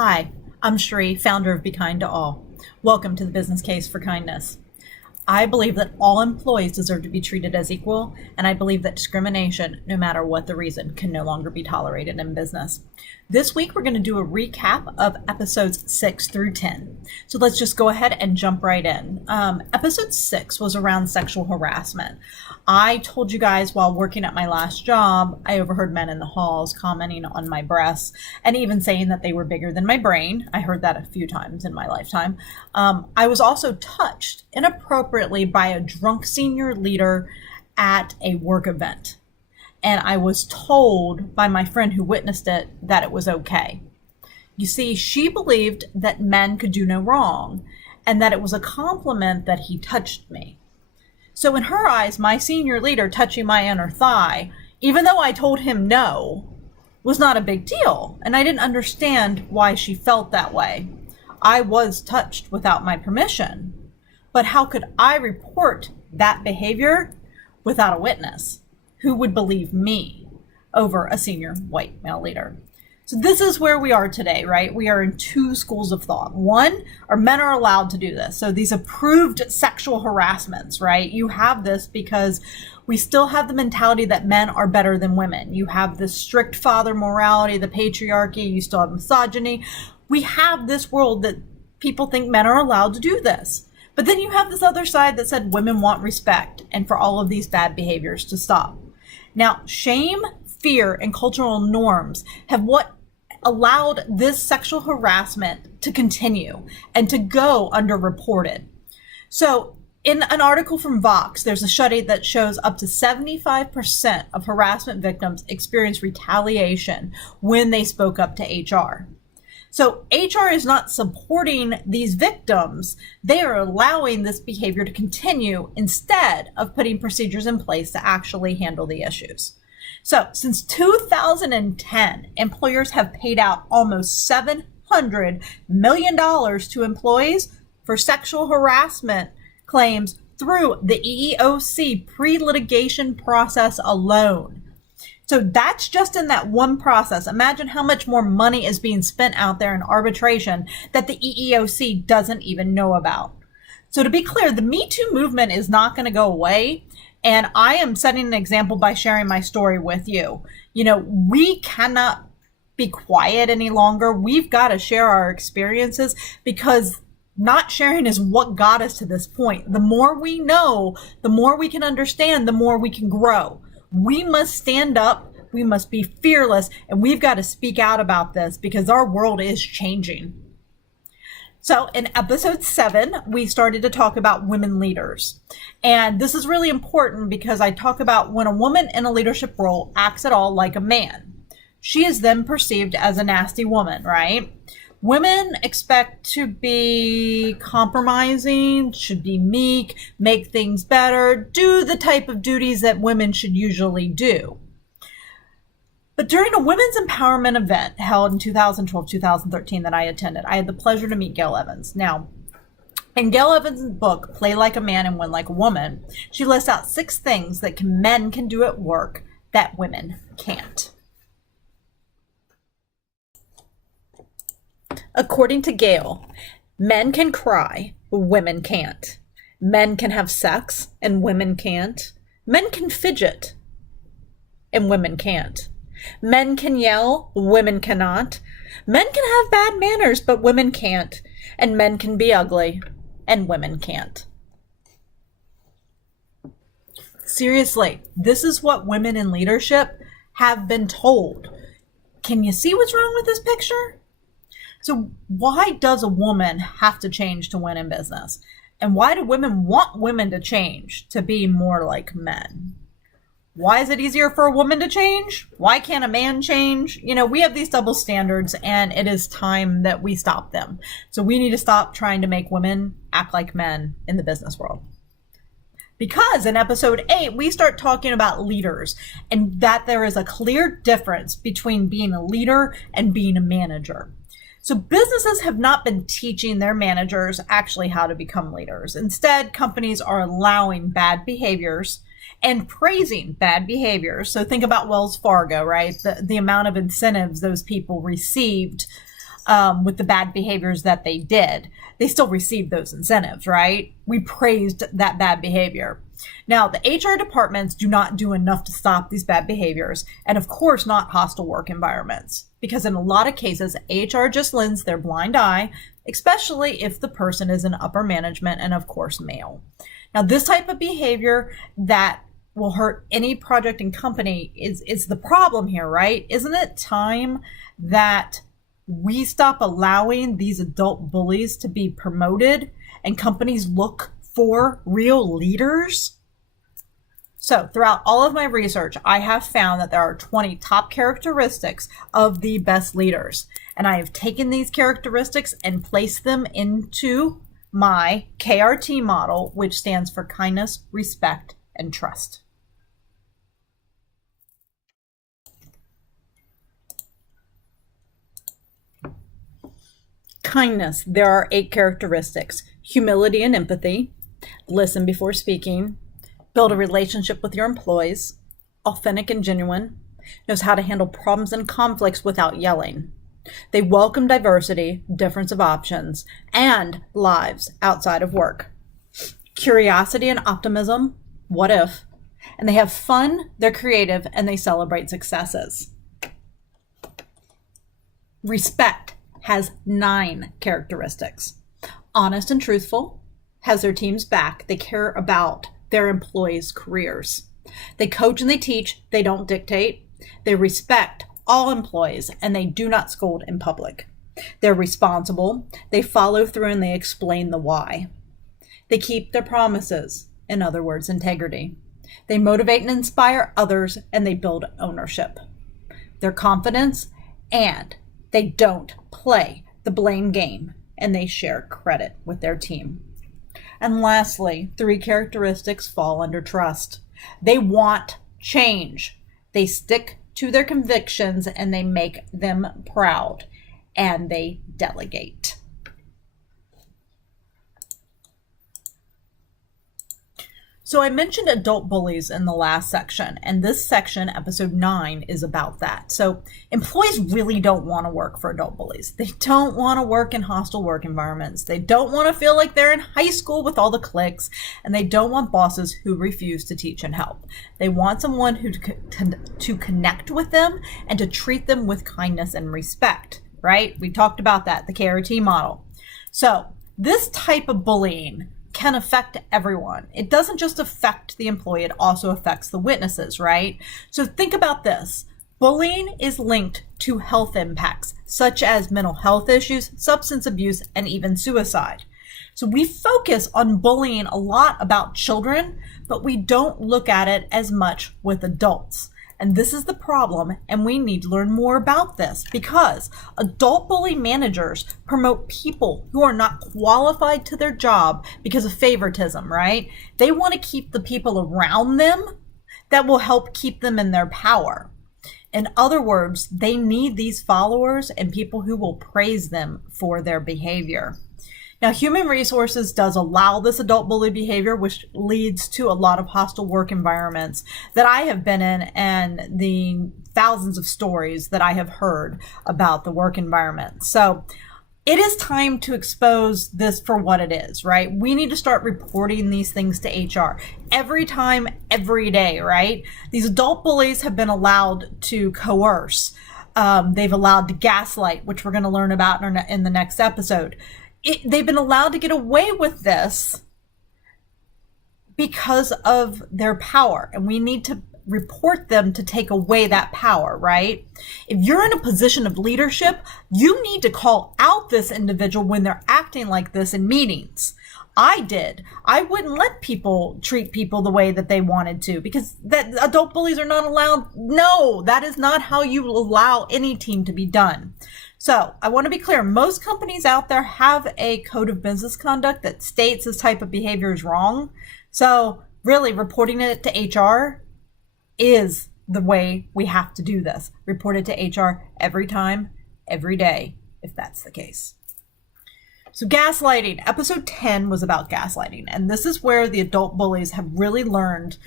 Hi, I'm Sheree, founder of Be Kind to All. Welcome to the Business Case for Kindness. I believe that all employees deserve to be treated as equal, and I believe that discrimination, no matter what the reason, can no longer be tolerated in business. This week, we're going to do a recap of episodes 6 through 10. So let's just go ahead and jump right in. Episode 6 was around sexual harassment. I told you guys while working at my last job, I overheard men in the halls commenting on my breasts and even saying that they were bigger than my brain. I heard that a few times in my lifetime. I was also touched inappropriately by a drunk senior leader at a work event. And I was told by my friend who witnessed it that it was okay. You see, she believed that men could do no wrong and that it was a compliment that he touched me. So in her eyes, my senior leader touching my inner thigh, even though I told him no, was not a big deal. And I didn't understand why she felt that way. I was touched without my permission. But how could I report that behavior without a witness? Who would believe me over a senior white male leader? So this is where we are today, right? We are in two schools of thought. One, men are allowed to do this. So these approved sexual harassments, right? You have this because we still have the mentality that men are better than women. You have the strict father morality, the patriarchy, you still have misogyny. We have this world that people think men are allowed to do this. But then you have this other side that said women want respect and for all of these bad behaviors to stop. Now, shame, fear, and cultural norms have what allowed this sexual harassment to continue and to go underreported. So in an article from Vox, there's a study that shows up to 75% of harassment victims experience retaliation when they spoke up to HR. So HR is not supporting these victims. They are allowing this behavior to continue instead of putting procedures in place to actually handle the issues. So since 2010, employers have paid out almost $700 million to employees for sexual harassment claims through the EEOC pre-litigation process alone. So that's just in that one process. Imagine how much more money is being spent out there in arbitration that the EEOC doesn't even know about. So to be clear, the Me Too movement is not going to go away. And I am setting an example by sharing my story with you. You know, we cannot be quiet any longer. We've got to share our experiences because not sharing is what got us to this point. The more we know, the more we can understand, the more we can grow. We must stand up, we must be fearless, and we've got to speak out about this because our world is changing. So in episode 7, we started to talk about women leaders. And this is really important because I talk about when a woman in a leadership role acts at all like a man. She is then perceived as a nasty woman, right? Women expect to be compromising, should be meek, make things better, do the type of duties that women should usually do. But during a women's empowerment event held in 2012-2013 that I attended, I had the pleasure to meet Gail Evans. Now, in Gail Evans' book, Play Like a Man and Win Like a Woman, she lists out 6 things that men can do at work that women can't. According to Gail, men can cry, women can't. Men can have sex, and women can't. Men can fidget, and women can't. Men can yell, women cannot. Men can have bad manners, but women can't. And men can be ugly, and women can't. Seriously, this is what women in leadership have been told. Can you see what's wrong with this picture? So why does a woman have to change to win in business? And why do women want women to change to be more like men? Why is it easier for a woman to change? Why can't a man change? You know, we have these double standards and it is time that we stop them. So we need to stop trying to make women act like men in the business world. Because in episode 8, we start talking about leaders and that there is a clear difference between being a leader and being a manager. So businesses have not been teaching their managers actually how to become leaders. Instead, companies are allowing bad behaviors and praising bad behaviors. So think about Wells Fargo, right? The amount of incentives those people received with the bad behaviors that they did, they still received those incentives, right? We praised that bad behavior. Now, the HR departments do not do enough to stop these bad behaviors, and of course not hostile work environments, because in a lot of cases, HR just lends their blind eye, especially if the person is in upper management and of course male. Now, this type of behavior that will hurt any project and company is the problem here, right? Isn't it time that we stop allowing these adult bullies to be promoted and companies look for real leaders? So throughout all of my research, I have found that there are 20 top characteristics of the best leaders. And I have taken these characteristics and placed them into my KRT model, which stands for kindness, respect, and trust. Kindness, there are 8 characteristics: humility and empathy, listen before speaking, build a relationship with your employees, authentic and genuine, knows how to handle problems and conflicts without yelling. They welcome diversity, difference of options, and lives outside of work. Curiosity and optimism, what if? And they have fun, they're creative, and they celebrate successes. Respect has 9 characteristics. Honest and truthful, has their team's back, they care about their employees' careers. They coach and they teach, they don't dictate. They respect all employees and they do not scold in public. They're responsible, they follow through and they explain the why. They keep their promises, in other words, integrity. They motivate and inspire others and they build ownership. Their confidence, and they don't play the blame game and they share credit with their team. And lastly, 3 characteristics fall under trust. They want change. They stick to their convictions and they make them proud, and they delegate. So I mentioned adult bullies in the last section, and this section, episode 9, is about that. So employees really don't want to work for adult bullies. They don't want to work in hostile work environments. They don't want to feel like they're in high school with all the cliques, and they don't want bosses who refuse to teach and help. They want someone who to connect with them and to treat them with kindness and respect, right? We talked about that, the KRT model. So this type of bullying can affect everyone. It doesn't just affect the employee, it also affects the witnesses, right? So think about this. Bullying is linked to health impacts, such as mental health issues, substance abuse, and even suicide. So we focus on bullying a lot about children, but we don't look at it as much with adults. And this is the problem, and we need to learn more about this because adult bully managers promote people who are not qualified to their job because of favoritism, right? They want to keep the people around them that will help keep them in their power. In other words, they need these followers and people who will praise them for their behavior. Now, human resources does allow this adult bully behavior, which leads to a lot of hostile work environments that I have been in and the thousands of stories that I have heard about the work environment. So it is time to expose this for what it is, right? We need to start reporting these things to HR every time, every day, right? These adult bullies have been allowed to coerce. They've allowed to gaslight, which we're going to learn about in the next episode. They've been allowed to get away with this because of their power, and we need to report them to take away that power, right? If you're in a position of leadership, you need to call out this individual when they're acting like this in meetings. I did. I wouldn't let people treat people the way that they wanted to because that adult bullies are not allowed. No, that is not how you allow any team to be done. So I want to be clear. Most companies out there have a code of business conduct that states this type of behavior is wrong. So really reporting it to HR is the way we have to do this. Report it to HR every time, every day, if that's the case. So gaslighting, episode 10 was about gaslighting. And this is where the adult bullies have really learned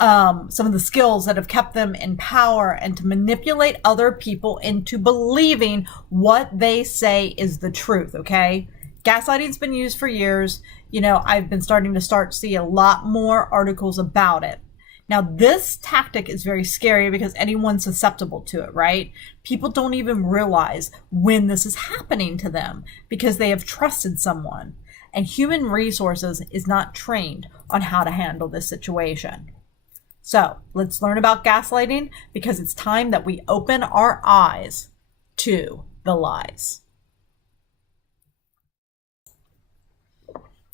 some of the skills that have kept them in power and to manipulate other people into believing what they say is the truth, okay? Gaslighting's been used for years. I've been starting to see a lot more articles about it. Now, this tactic is very scary because anyone's susceptible to it, right? People don't even realize when this is happening to them because they have trusted someone. And human resources is not trained on how to handle this situation. So let's learn about gaslighting because it's time that we open our eyes to the lies.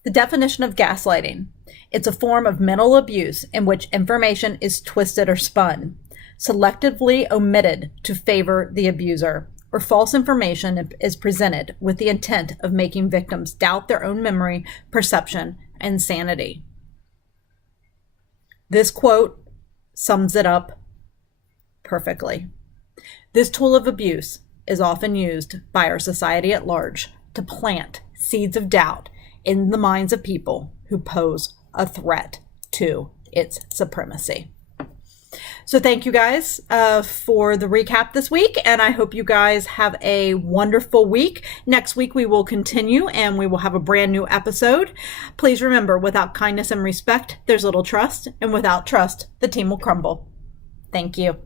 The definition of gaslighting. It's a form of mental abuse in which information is twisted or spun, selectively omitted to favor the abuser, or false information is presented with the intent of making victims doubt their own memory, perception, and sanity. This quote sums it up perfectly. This tool of abuse is often used by our society at large to plant seeds of doubt in the minds of people who pose a threat to its supremacy. So thank you guys for the recap this week, and I hope you guys have a wonderful week. Next week we will continue and we will have a brand new episode. Please remember, without kindness and respect, there's little trust, and without trust, the team will crumble. Thank you.